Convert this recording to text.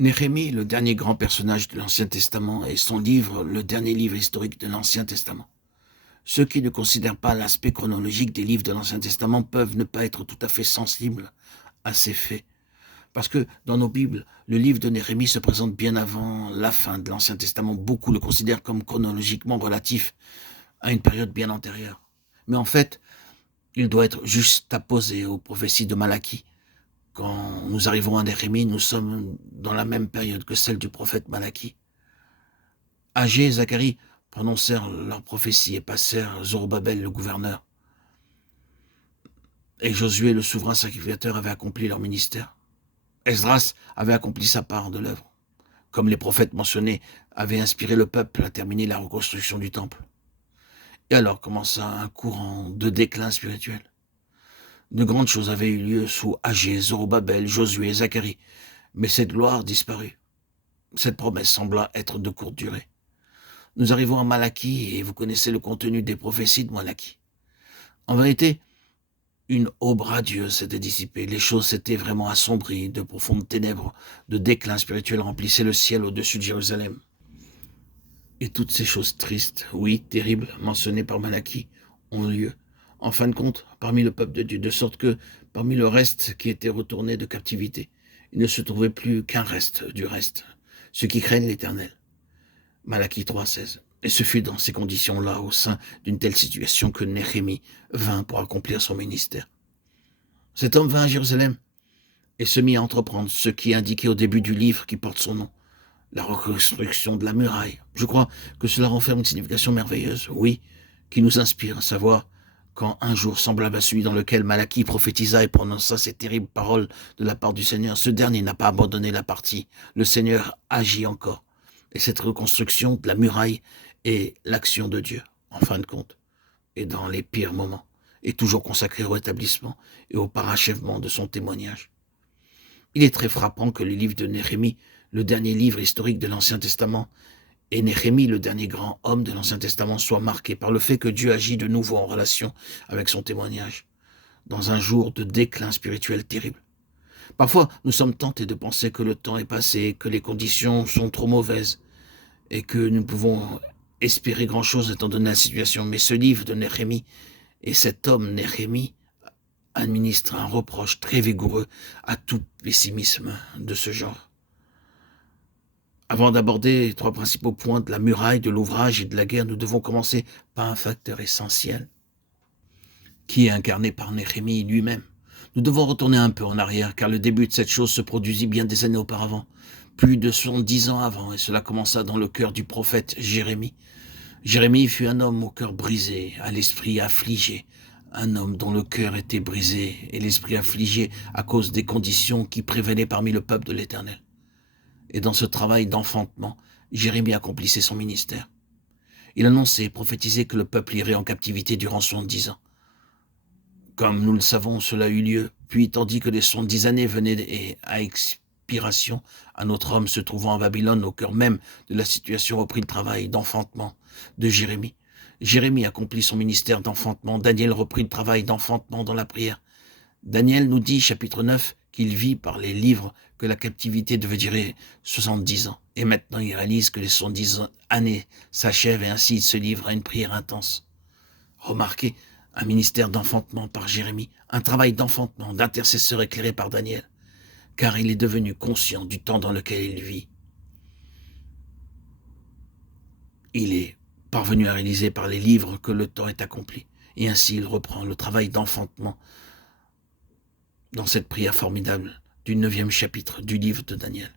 Néhémie, le dernier grand personnage de l'Ancien Testament, et son livre, le dernier livre historique de l'Ancien Testament. Ceux qui ne considèrent pas l'aspect chronologique des livres de l'Ancien Testament peuvent ne pas être tout à fait sensibles à ces faits. Parce que dans nos Bibles, le livre de Néhémie se présente bien avant la fin de l'Ancien Testament. Beaucoup le considèrent comme chronologiquement relatif à une période bien antérieure. Mais en fait, il doit être juste apposé aux prophéties de Malachie. Quand nous arrivons à Néhémie, nous sommes dans la même période que celle du prophète Malachie. Agé et Zacharie prononcèrent leur prophétie et passèrent Zorobabel, le gouverneur. Et Josué, le souverain sacrificateur, avait accompli leur ministère. Esdras avait accompli sa part de l'œuvre. Comme les prophètes mentionnés avaient inspiré le peuple à terminer la reconstruction du temple. Et alors commença un courant de déclin spirituel. De grandes choses avaient eu lieu sous Agé, Zorobabel, Josué et Zacharie, mais cette gloire disparut. Cette promesse sembla être de courte durée. Nous arrivons à Malachie et vous connaissez le contenu des prophéties de Malachie. En vérité, une aube radieuse s'était dissipée, les choses s'étaient vraiment assombries, de profondes ténèbres, de déclin spirituel remplissaient le ciel au-dessus de Jérusalem. Et toutes ces choses tristes, oui, terribles, mentionnées par Malachie, ont lieu, en fin de compte, parmi le peuple de Dieu, de sorte que, parmi le reste qui était retourné de captivité, il ne se trouvait plus qu'un reste du reste, ceux qui craignent l'Éternel. Malachie 3,16. Et ce fut dans ces conditions-là, au sein d'une telle situation, que Néhémie vint pour accomplir son ministère. Cet homme vint à Jérusalem et se mit à entreprendre ce qui est indiqué au début du livre qui porte son nom, la reconstruction de la muraille. Je crois que cela renferme une signification merveilleuse, oui, qui nous inspire à savoir quand un jour semblable à celui dans lequel Malachie prophétisa et prononça ces terribles paroles de la part du Seigneur, ce dernier n'a pas abandonné la partie. Le Seigneur agit encore. Et cette reconstruction de la muraille est l'action de Dieu, en fin de compte, et dans les pires moments, est toujours consacrée au rétablissement et au parachèvement de son témoignage. Il est très frappant que le livre de Néhémie, le dernier livre historique de l'Ancien Testament, et Néhémie, le dernier grand homme de l'Ancien Testament, soit marqué par le fait que Dieu agit de nouveau en relation avec son témoignage, dans un jour de déclin spirituel terrible. Parfois, nous sommes tentés de penser que le temps est passé, que les conditions sont trop mauvaises et que nous pouvons espérer grand-chose étant donné la situation. Mais ce livre de Néhémie et cet homme Néhémie administre un reproche très vigoureux à tout pessimisme de ce genre. Avant d'aborder les trois principaux points de la muraille, de l'ouvrage et de la guerre, nous devons commencer par un facteur essentiel qui est incarné par Néhémie lui-même. Nous devons retourner un peu en arrière, car le début de cette chose se produisit bien des années auparavant, plus de 70 ans avant, et cela commença dans le cœur du prophète Jérémie. Jérémie fut un homme au cœur brisé, à l'esprit affligé, un homme dont le cœur était brisé et l'esprit affligé à cause des conditions qui prévalaient parmi le peuple de l'Éternel. Et dans ce travail d'enfantement, Jérémie accomplissait son ministère. Il annonçait et prophétisait que le peuple irait en captivité durant 70 ans. Comme nous le savons, cela eut lieu, puis tandis que les 70 années venaient à expiration, un autre homme se trouvant à Babylone, au cœur même de la situation, reprit le travail d'enfantement de Jérémie. Jérémie accomplit son ministère d'enfantement, Daniel reprit le travail d'enfantement dans la prière. Daniel nous dit, chapitre 9, qu'il vit par les livres que la captivité devait durer 70 ans. Et maintenant, il réalise que les 70 années s'achèvent et ainsi il se livre à une prière intense. Remarquez, un ministère d'enfantement par Jérémie, un travail d'enfantement, d'intercesseur éclairé par Daniel, car il est devenu conscient du temps dans lequel il vit. Il est parvenu à réaliser par les livres que le temps est accompli, et ainsi il reprend le travail d'enfantement dans cette prière formidable du 9e chapitre du livre de Daniel.